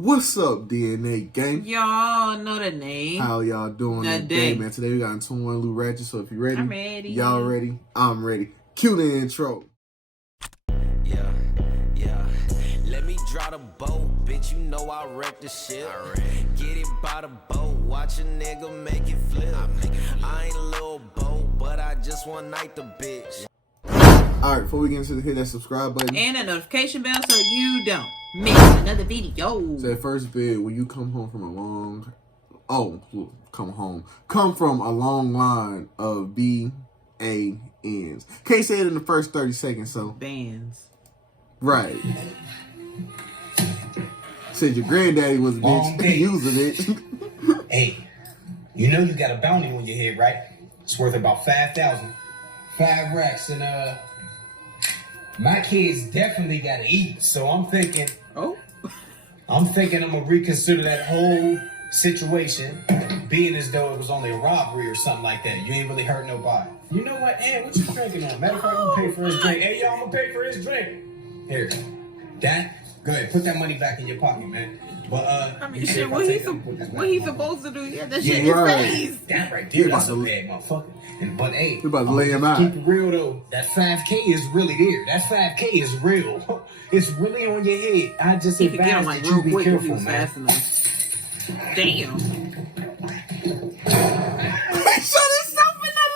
What's up, DNA gang? Y'all know the name. How y'all doing today, man? Today we got into one Lou Ratchet, so if you ready, I'm ready. Y'all ready? I'm ready. Cue the intro. Yeah. Let me draw the boat, bitch. You know I wreck the shit. Get it by the boat, watch a nigga make it flip. I ain't a little boat, but I just one night the bitch. Alright, before we get into the hit that subscribe button and a notification bell so you don't miss another video. So that first bit, when you come home from a come from a long line of B-A-N's. Can't say it in the first 30 seconds, so. Bands. Right. Said your granddaddy was a bitch. You was a bitch. Hey, you know you got a bounty on your head, right? It's worth about 5,000. 5 racks, and my kids definitely gotta eat, so I'm thinking I'm gonna reconsider that whole situation, being as though it was only a robbery or something like that. You ain't really hurt nobody. You know what, Ed, what you drinking on? Matter of fact, I'm gonna pay for his drink. Hey, y'all, I'm gonna pay for his drink. Here, Dad, go ahead, put that money back in your pocket, man. But I mean, shit, what he supposed to do? Yeah, that shit in his face. That right there, that's a bad motherfucker. But hey, you about to lay him out. Keep it real though. That 5K is really there. That 5K is real. It's really on your head. I just advise that you be careful, man. Damn. Shut yourself in the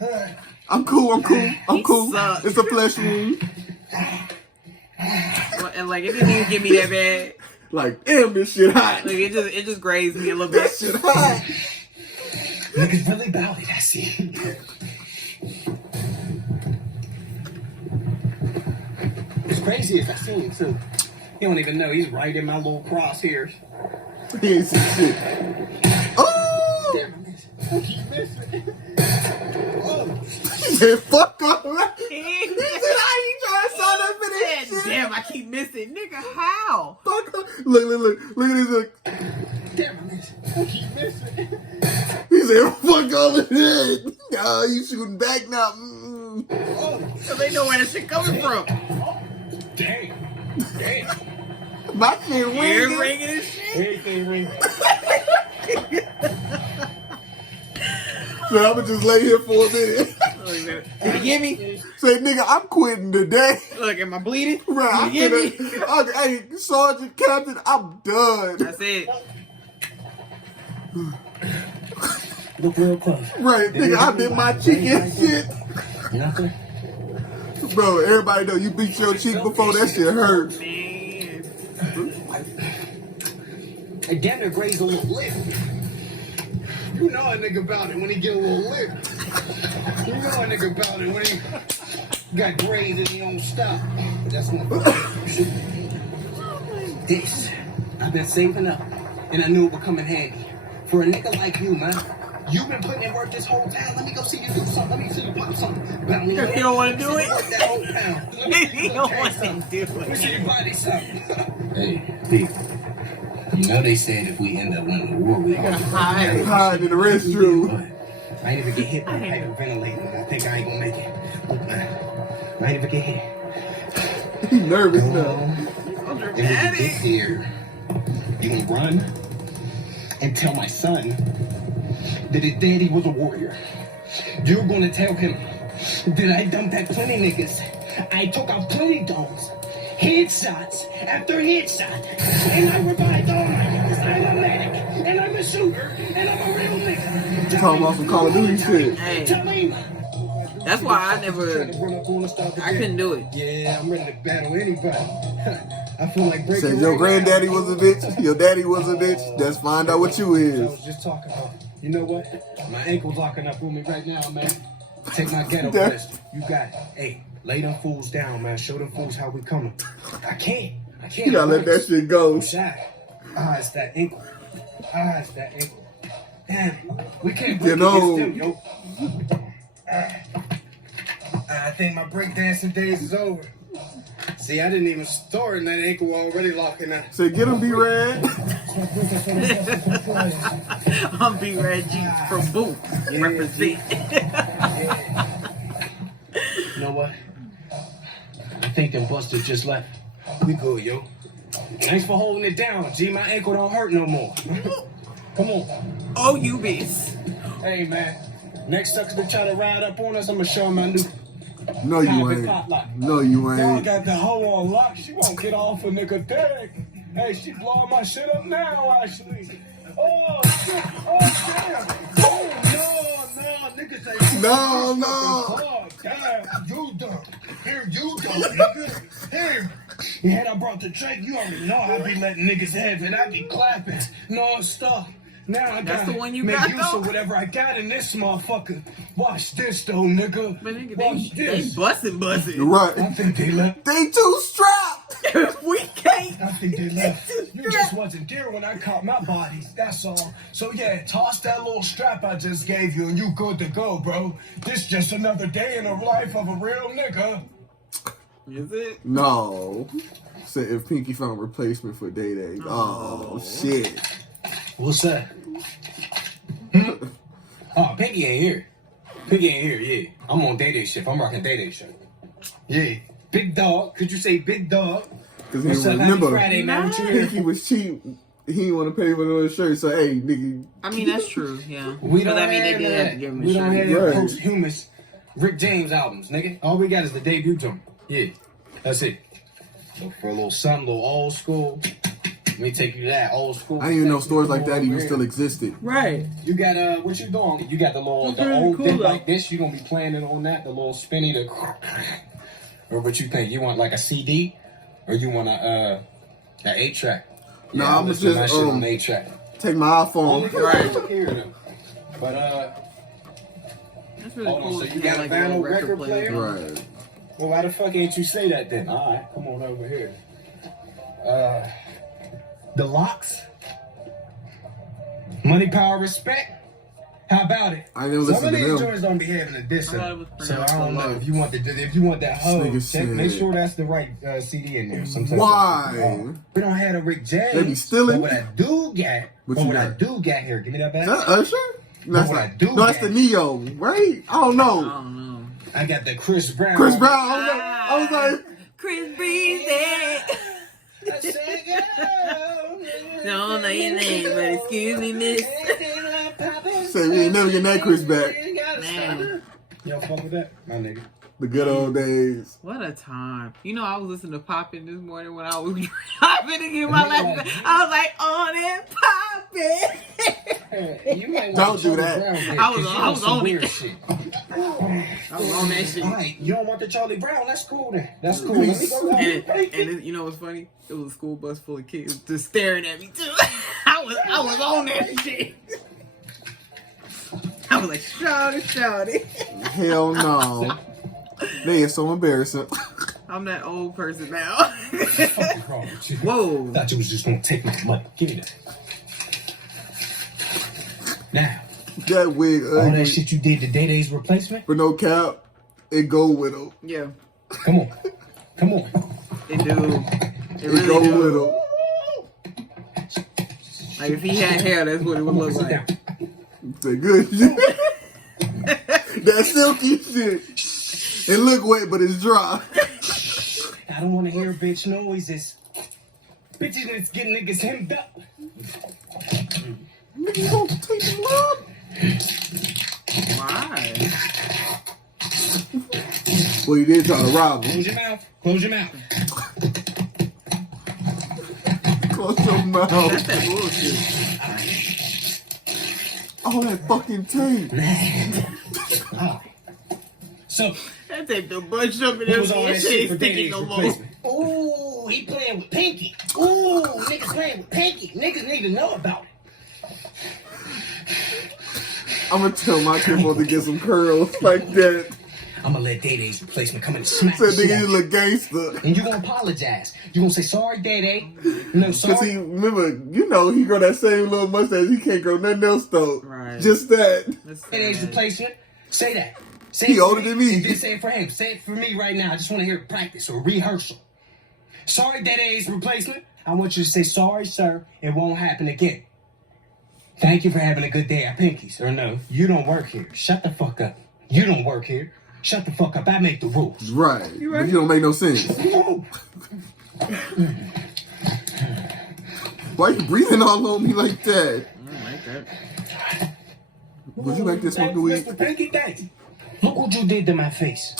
lid. I'm cool. It's a flesh wound. And like, it didn't even get me that bad. Like, damn, this shit hot. Like, it just grazed me a little bit. This shit hot. Niggas really about it, I see. It's crazy if I see him too. He don't even know he's right in my little crosshairs. He ain't some shit. Oh! Damn, I keep missing. Oh. He said, fuck all that. He said, I ain't trying to sign up for this shit. Damn, I keep missing. Nigga, how? Fuck all. Look at this. Look. Damn, I keep missing. He said, fuck all of that. Oh, you shooting back now. Oh. So they know where that shit coming from. Damn. My shit ringing. Ear ringing and shit. Everything ringing. So I'ma just lay here for a minute. Did you get me? Say, nigga, I'm quitting today. Look, am I bleeding? Right, Did you get me? Hey, Sergeant, Captain, I'm done. That's it. Look real close. Right, nigga, I did my cheek and shit. Nothing. Bro, everybody know you beat your cheek before that shit hurt. Man. I damn it grazed a little lip. You know a nigga about it when he get a little lip. You know a nigga about it when he got grazed and he don't stop. But that's one thing. This, I've been saving up, and I knew it would come in handy. For a nigga like you, man. You've been putting in work this whole time. Let me go see you do something. Let me see you pop something. Because he don't want to do it? That whole town. He don't want to do Let me see it. your body something. Hey, people. You know they said if we end up winning the war, we gotta Hide in the restroom. I ain't even get hit by hyperventilating. I think I ain't gonna make it. Look, man. I ain't even get hit. He nervous now. This year, you gonna run and tell my son that his daddy was a warrior. You're gonna tell him that I dumped at plenty niggas. I took out plenty dogs. Headshots after headshot. And I revived all my niggas. I'm a medic. And I'm a shooter. And I'm a real nigga. You talking about some Call of Duty shit. Hey, that's why I couldn't do it. Yeah, I'm ready to battle anybody. I feel like breaking. Said your granddaddy was a bitch, your daddy was a bitch. Let's find out what you I is. was just talking about. You know what? My ankle's locking up on me right now, man. Take my ghetto pistol. You got it. Hey, lay them fools down, man. Show them fools how we coming. I can't. You gotta let that shit go. I'm shy. It's that ankle. Damn, we can't break against them, yo. I think my breakdancing days is over. See, I didn't even start and that ankle already locking up. Say, get him, B-Rad. I'm B-Rad G from Boo. Represent. You know what? think them busters just left. We good, yo. Thanks for holding it down, G. My ankle don't hurt no more. Come on. Oh, you beast. Hey, man. Next sucker to try to ride up on us, I'm gonna show him my new No, you private ain't. pop lock. No, you Y'all ain't. got the hoe on lock. She won't get off a nigga dick. Hey, she blowing my shit up now, actually. Oh, shit. Oh, damn. Oh, no, niggas ain't. No. Oh, damn. You done. Here, you done, nigga. Here. And had I brought the drink, you already know I be letting niggas have it. I be clapping non-stop. Now I That's gotta the one you make got, use though? of whatever I got in this motherfucker. Watch this, though, nigga. But nigga, Watch they this. busting. Right. I think they left. They too strapped. We can't. I think they left. You just wasn't there when I caught my bodies, that's all. So yeah, toss that little strap I just gave you and you good to go, bro. This just another day in the life of a real nigga. Is it? No. Said if Pinky found replacement for Day Day. Oh, shit. What's that? Oh, Pinky ain't here. Pinky ain't here, yeah. I'm on Day Day shift. I'm rocking Day Day shift. Yeah. Big dog. Could you say big dog? Because he What's up, remember, happy Friday, man? What you here Pinky for? was cheap. He didn't want to pay for another shirt. So, hey, nigga. I mean, that's true, yeah. We But don't I mean, they have did that. have to give him a We don't shirt. have Right. that posthumous Rick James albums, nigga. All we got is the debut joint. Yeah, that's it. So for a little something, a little old school. Let me take you to that old school. I didn't even know stores like that even still existed. Right. You got what you doing? You got the little That's the really old cool, thing though. like this. You gonna be playing it on that, the little spinny, the or what you think? You want like a CD, or you want a 8-track? Nah, Yeah, I'ma listen to just, my shit on 8-track. Take my iPhone. Right here, though. But That's really hold on, cool. so to you have, got a like, a little vinyl record player? Right. Well, why the fuck ain't you say that then? All right, come on over here. The locks, money, power, respect. How about it? I never Some listened of to these them. joints don't be having a I thought it dissonant, was so I don't know pronounced if you want that hoe. Nigga Check, make said- sure that's the right CD in there. Sometimes Why? we don't have a Rick James. They be stealing? But what I do got, What but you what I got? do got here, give me that back. Is that Usher? That's what I not, do no, that's got- the Neo, right? I don't I know. don't know. I got the Chris Brown. Chris Brown, I was like, Chris Breezy. Don't know your name, but excuse me, miss. say we ain't never getting that Chris back. Man, Y'all fuck with that? My nigga. The good old days. what a time. You know, I was listening to Poppin' this morning when I was driving to get my license. I was like, on it, Poppin'. You might Don't want do Charlie that. Brown hit, I was 'cause you on- I know was some on weird it. shit. I was on that shit. All right, you don't want the Charlie Brown? That's cool then. That's cool. Let me go And down. you know what's funny? It was a school bus full of kids just staring at me too. I was on that shit. I was like, shout it. Hell no. They are so embarrassing. I'm that old person now. What's wrong with you? Whoa. Thought you was just gonna take my money. Give me that. Now, That wig all ugly. that shit you did to Day Day's replacement? For no cap, it go with him. Yeah, Come on. Come on. it do. It It go really with do. him. Like if he had hair, that's what it would look Sit like. down. Say good shit. That silky shit. It look wet, but it's dry. I don't want to hear bitch noises. Bitches that's getting niggas hemmed up. Nigga, you gonna take the love? Why? Well, he did try to rob him. Close your mouth. Close your mouth. Close your That's mouth. that bullshit. All that fucking tape. Oh. So, That take the bunch up and who was on everything. that That shit shit for ain't sticking Day no Day's more. replacement? Ooh, he playing with Pinky. Ooh, niggas playing with Pinky. Niggas need to know about it. I'm gonna tell my kid to get some curls like that. I'm gonna let Day Day's replacement come in and smack Said the shit nigga, out you of you. look gangster. And you gonna apologize. You gonna say sorry, Day Day. No, Cause sorry. he, remember, you know, he grow that same little mustache. He can't grow nothing else though. Right. Just that. That's Day Day's sad. replacement. Say that. Say He it for older than me. And then say it for him. Say it for me right now. I just want to hear practice or rehearsal. Sorry, Day Day's replacement. I want you to say sorry, sir. It won't happen again. Thank you for having a good day at Pinky's. Or no, you don't work here. Shut the fuck up. You don't work here. Shut the fuck up. I make the rules. Right. But you don't make no sense. Why you breathing all on me like that? I don't like that. Would you like this smoking weed? Mr. Pinky, thank you. Look what you did to my face.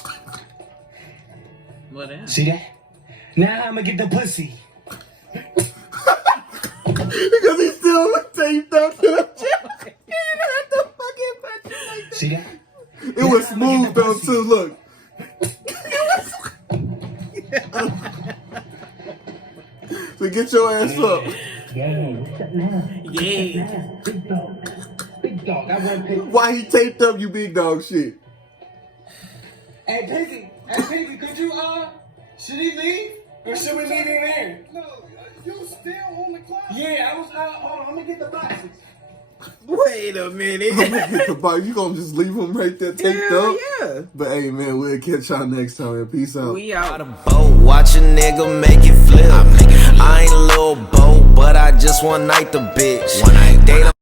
What else? See that? Now I'm gonna get the pussy. Because he's still taped up to the chair. He didn't have to fucking punch it like that. See that? It was smooth though too, look. So get your ass up. Yeah. Big dog, I want Pinky. Why he taped up, you big dog shit? Hey Pinky, could you, should he leave? Or should we leave him there? No, you still on the clock? Yeah, I was, hold on, I'm gonna get the boxes. Wait a minute. You gonna just leave him right there taped up? Yeah. But hey man, we'll catch y'all next time. Peace out. We out. Out of boat, watch a nigga make it flip. I ain't a little boat, but I just one night the bitch. They don't